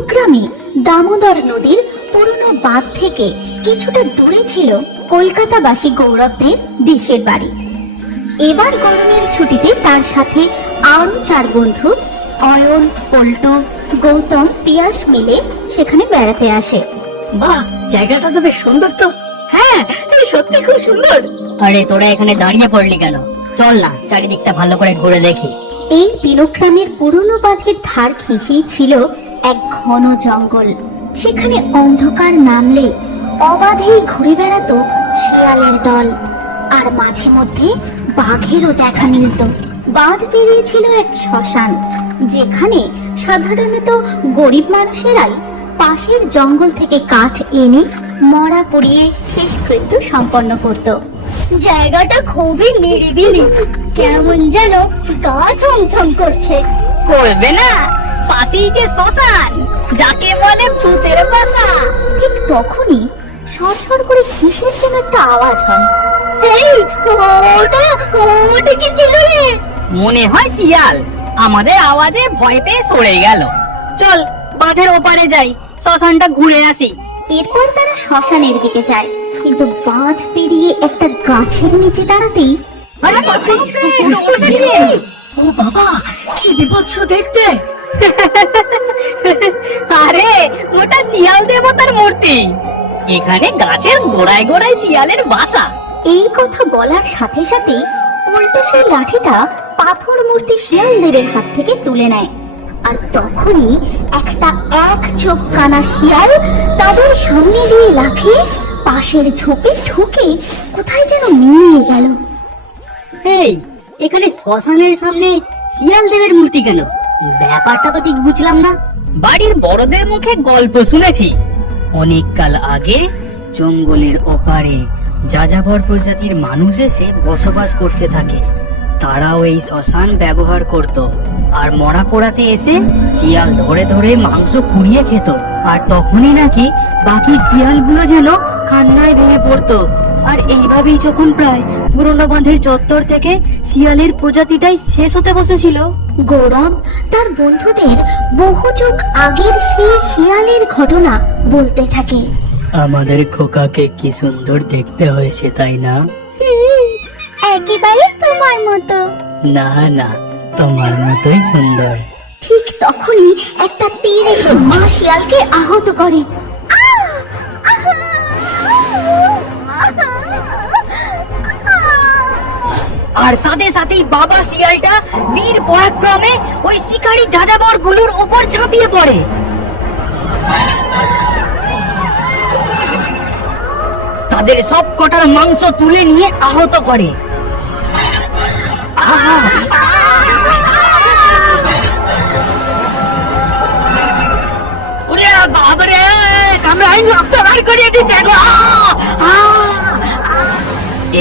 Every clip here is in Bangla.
পিনোগ্রামে দামোদর নদীর পুরনো বাঁধ থেকে কিছুটা দূরে ছিল কলকাতাবাসী গৌরবদের দেশের বাড়ি। এবার গরমের ছুটিতে তার সাথে আরো 4 বন্ধু অয়ন, পল্টু, গৌতম, পিয়াস মিলে সেখানে বেড়াতে আসে। বাহ, জায়গাটা তো বেশ সুন্দর। তো হ্যাঁ, সত্যি খুব সুন্দর। আরে তোরা এখানে দাঁড়িয়ে পড়লি কেন? চল না চারিদিকটা ভালো করে ঘুরে দেখি। এই পিনোগ্রামের পুরনো বাঁধের ধার ঘেঁষেই ছিল এক ঘন জঙ্গল। সেখানে অন্ধকার নামলে অবাধেই ঘুরে বেড়াতো শিয়ালের দল, আর মাঝে মধ্যে বাঘেরও দেখা মিলত। বাঁধ পেরিয়ে ছিল এক শ্মশান, যেখানে সাধারণত গরিব মানুষেরাই পাশের জঙ্গল থেকে কাঠ এনে মরা পুড়িয়ে শেষকৃত্য সম্পন্ন করত। জায়গাটা খুবই নিরিবিলি, কেমন যেন গা ছমছম করছে। করবে না, পাশেই যে শ্মশান, যাকে বলে ভূতের বাসা। ঠিক তখনই সরসর করে কিসের যেন একটা আওয়াজ হয়। এই, ওটা কি ছিল রে? মনে হয় শিয়াল। আমাদের আওয়াজে ভয় পেয়ে সরে গেল। চল বাঁধের ওপারে যাই, শ্মশানটা ঘুরে আসি। এরপর তারা শ্মশানের দিকে যায়, কিন্তু বাঁধ পেরিয়ে একটা গাছের নিচে দাঁড়াতেই ও বাবা, কি বিপৎস দেখতে! আরে ওটা শিয়াল দেবতার মূর্তি। এখানে গাছের গোড়ায় গোড়ায় শিয়ালের বাসা। এই কথা বলার সাথে সাথে পল্টু সেই লাঠিটা পাথর মূর্তি শিয়াল দেবের হাত থেকে তুলে নেয়। আর তখনই একটা এক চোখ কানা শিয়াল তাদের সামনে দিয়ে লাফিয়ে পাশের ঝোপে ঢুকে কোথায় যেন মিলিয়ে গেল। এই, এখানে শ্মশানের সামনে শিয়াল দেবের মূর্তি কেন? ব্যাপারটা তো ঠিক বুঝলাম না। বাড়ির বড়দের মুখে গল্প শুনেছি, অনেক কাল আগে জঙ্গলের ওপারে যাযাবর প্রজাতির মানুষ এসে বসবাস করতে থাকে। তারাও এই শ্মশান ব্যবহার করত, আর মরা পোড়াতে এসে শিয়াল ধরে ধরে মাংস পুড়িয়ে খেত। আর তখনই নাকি বাকি শিয়ালগুলো যেন কান্নায় ভেঙে পড়তো। আর এইভাবেই যখন প্রায় পুরোনো বাঁধের চত্বর থেকে শিয়ালের প্রজাতিটাই শেষ হতে বসেছিল, গৌরব তার বন্ধুদের বহু যুগ আগের সেই শিয়ালের ঘটনা বলতে থাকে। আমাদের খোকাকে কি সুন্দর দেখতে হয়েছে, তাই না? একেবারে তোমার মতো। না না, তোমার মতোই সুন্দর। ঠিক তখনই একটা তীর এসে মা শিয়ালকে আহত করে। আর সাথে সাথেই বাবা শিয়ালটা বীর পরাক্রমে ওই শিকারী যাযাবর গুলোর উপর ঝাঁপিয়ে পড়ে। তাদের সব কটার মাংস তুলে নিয়ে আহত করে।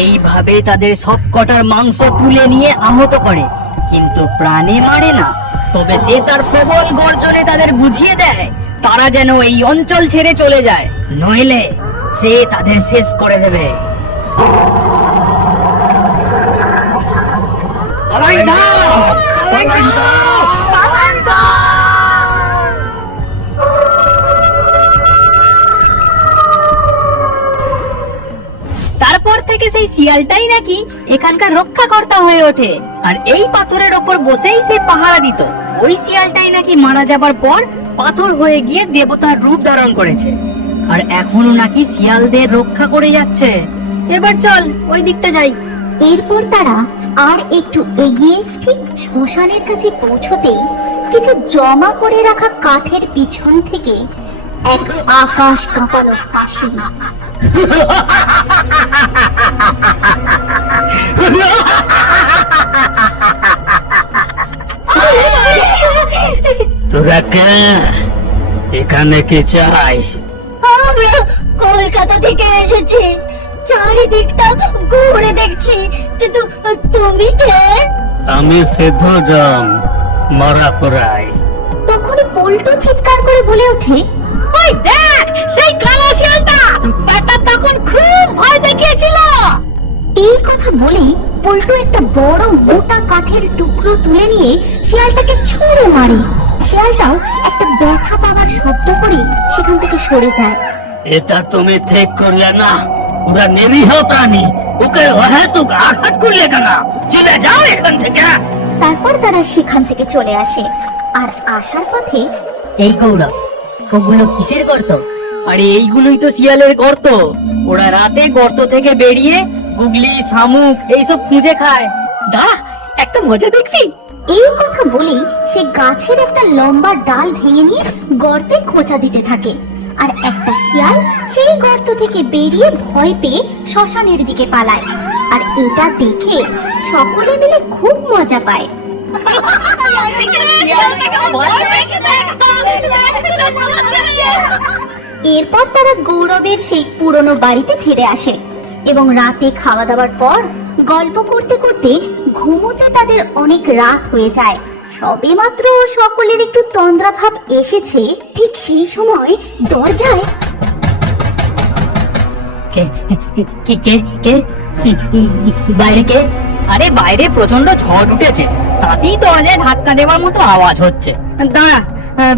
এইভাবে তাদের সব কটার মাংস তুলে নিয়ে আহত করে, কিন্তু প্রাণে মারে না। তবে সে তার প্রবল গর্জনে তাদের বুঝিয়ে দেয় তারা যেন এই অঞ্চল ছেড়ে চলে যায়, নইলে সে তাদের শেষ করে দেবে। তারপর থেকে সেই শিয়ালটাই নাকি এখানকার রক্ষাকর্তা হয়ে ওঠে, আর এই পাথরের ওপর বসেই সে পাহারা দিত। ওই শিয়ালটাই নাকি মারা যাবার পর পাথর হয়ে গিয়ে দেবতার রূপ ধারণ করেছে, আর এখনো নাকি শিয়ালদের রক্ষা করে যাচ্ছে। এবার চল ওই দিকটা যাই। এরপর তারা আর একটু এগিয়ে ঠিক শ্মশানের কাছে পৌঁছতেই কিছু জমা করে রাখা কাঠের পিছন থেকে এক আকাশ কাঁপানো হাসি। তোরা কে? এখানে কি চাই? আমরা কলকাতা থেকে এসেছি, চারিদিকটা ঘুরে দেখছি, কিন্তু তুমি কে? আমি সিদ্ধরাম মরাপুরাই। তখনই পল্টু চিৎকার করে বলে ওঠে, ওই দেখ, সেই কালো শিয়ালটা! ব্যাটা তখন খুব ভয় দেখিয়েছিল। এই কথা বলেই পল্টু একটা বড় মোটা কাঠের টুকরো তুলে নিয়ে শিয়ালটাকে ছুঁড়ে মারে। শিয়ালটাও একটা ব্যথা পাওয়ার শব্দ করে সেখান থেকে সরে যায়। এটা তুমি ঠিক করলে না। ওরা নিরীহ প্রাণী, ওকে অহেতুক আঘাত করলে কেন? চলে যাও এখান থেকে। তারপর তারা সেখান থেকে চলে আসে। আর আসার পথে এই গৌরব, ওগুলো কিসের গর্ত? আরে এইগুলোই তো শিয়ালের গর্ত। ওরা রাতে গর্ত থেকে বেরিয়ে গুগলি, শামুক এইসব খুঁজে খায়। দাঁড়া, একটা মজা দেখবি। এই কথা বলেই সে গাছের একটা লম্বা ডাল ভেঙে নিয়ে গর্তে খোঁচা দিতে থাকে। আর একটা শিয়াল সেই গর্ত থেকে বেরিয়ে ভয় পেয়ে শ্মশানের দিকে পালায়। আর এটা দেখে সকলে মিলে খুব মজা পায়। এরপর তারা গৌরবের সেই পুরনো বাড়িতে ফিরে আসে এবং রাতে খাওয়া দাওয়ার পর গল্প করতে করতে ঘুমোতে তাদের অনেক রাত হয়ে যায়। সবে মাত্র সকলের একটু তন্দ্রা ভাব এসেছে, ঠিক সেই সময় দরজায় কে কে কে কে বাইরে কে? আরে বাইরে প্রচন্ড ঝড় উঠেছে, তাতেই দরজায় ধাক্কা দেওয়ার মতো আওয়াজ হচ্ছে। দাঁড়া,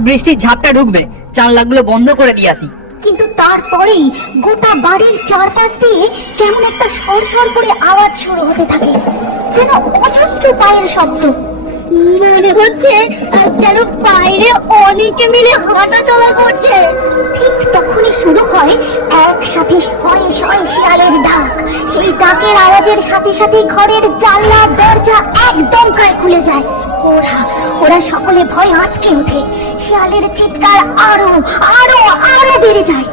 বৃষ্টির ঝাপটা ঢুকবে, জানলাগুলো বন্ধ করে দিয়ে আসি। কিন্তু তারপরেই গোটা বাড়ির চারপাশ দিয়ে কেমন একটা সরসর করে আওয়াজ শুরু হতে থাকে, যেন অজস্র পায়ের শব্দ। মনে হচ্ছে যেন বাইরে অনেকে মিলে হাঁটা চলা করছে। ঠিক তখনই শুরু হয় একসাথে শয়ে শয়ে শিয়ালের ডাক। সেই ডাকের আওয়াজের সাথে সাথে ঘরের জানলা দরজা একদম গায়ে খুলে যায়। ওরা সকলে ভয়ে আটকে ওঠে। শিয়ালের চিৎকার আরো আরো আরো বেড়ে যায়।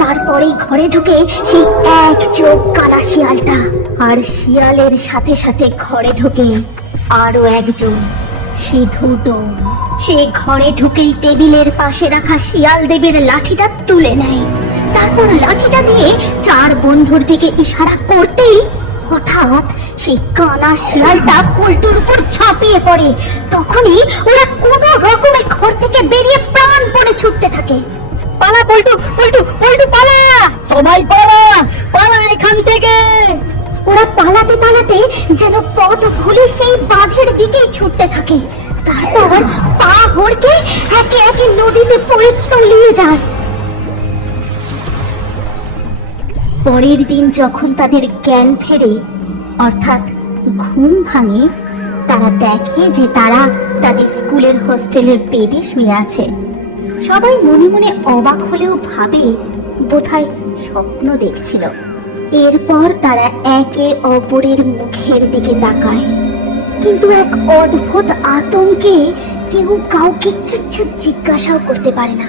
তারপরে ঘরে ঢুকে সেই এক চোখ কালা শিয়ালটা। আর শিয়ালের সাথে সাথে ঘরে ঢুকে আরো একজন সিধু ডোম। সে ঘরে ঢুকেই টেবিলের পাশে রাখা শিয়াল দেবের লাঠিটা তুলে নেয়। তারপর লাঠিটা দিয়ে চার বন্ধুর দিকে ইশারা করতেই হঠাৎ সেই কানা শিয়ালটা পল্টুর উপর ঝাঁপিয়ে পড়ে। তখনই ওরা কোনো রকমে ঘর থেকে বেরিয়ে প্রাণপণে ছুটতে থাকে। পালা পল্টু, পল্টু, পল্টু পালা! সবাই পালা, পালা এখান থেকে! ওরা পালাতে পালাতে যেন পথ ভুলে সেই বাঁধের দিকেই ছুটতে থাকে। তারপর পা হড়কে একে একে নদীতে পড়ে তলিয়ে যায়। পরের দিন যখন তাদের জ্ঞান ফেরে, অর্থাৎ ঘুম ভাঙে, তারা দেখে যে তারা তাদের স্কুলের হোস্টেলের বেডে শুয়ে আছে। সবাই মনে মনে অবাক হলেও ভাবে বোধহয় স্বপ্ন দেখছিল। এরপর তারা একে অপরের মুখের দিকে তাকায়, কিন্তু এক অদ্ভুত আতঙ্কে কেউ কাউকে কিচ্ছু জিজ্ঞাসাও করতে পারে না।